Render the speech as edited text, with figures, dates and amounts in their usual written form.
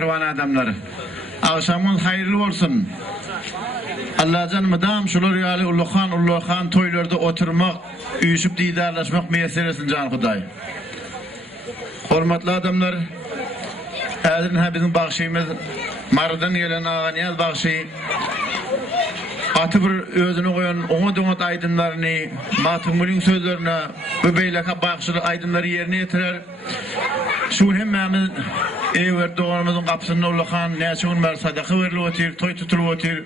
pehliwan adamlary. Akşamınız hayırlı olsun. Allah canımdan şular ýaly ulluhan toýlarda oturmak, üýüşüp diýdarlaşmak meselesini can Hudaý. Hormatly adamlar, häzir bizim bagşymyz Mardan gelen Aganiyaz bagşy aty bir özüne goýan oňa aýdymlaryny, Matymylyň sözlerine we beýleki bagşylyk aýdymlary ýerine ýetirer. Şu hemmämiz eýwer doğanymyzyň gapysyny ulluhan, näçe gün bar sadaky berilip otyr, toý tutulup otyr.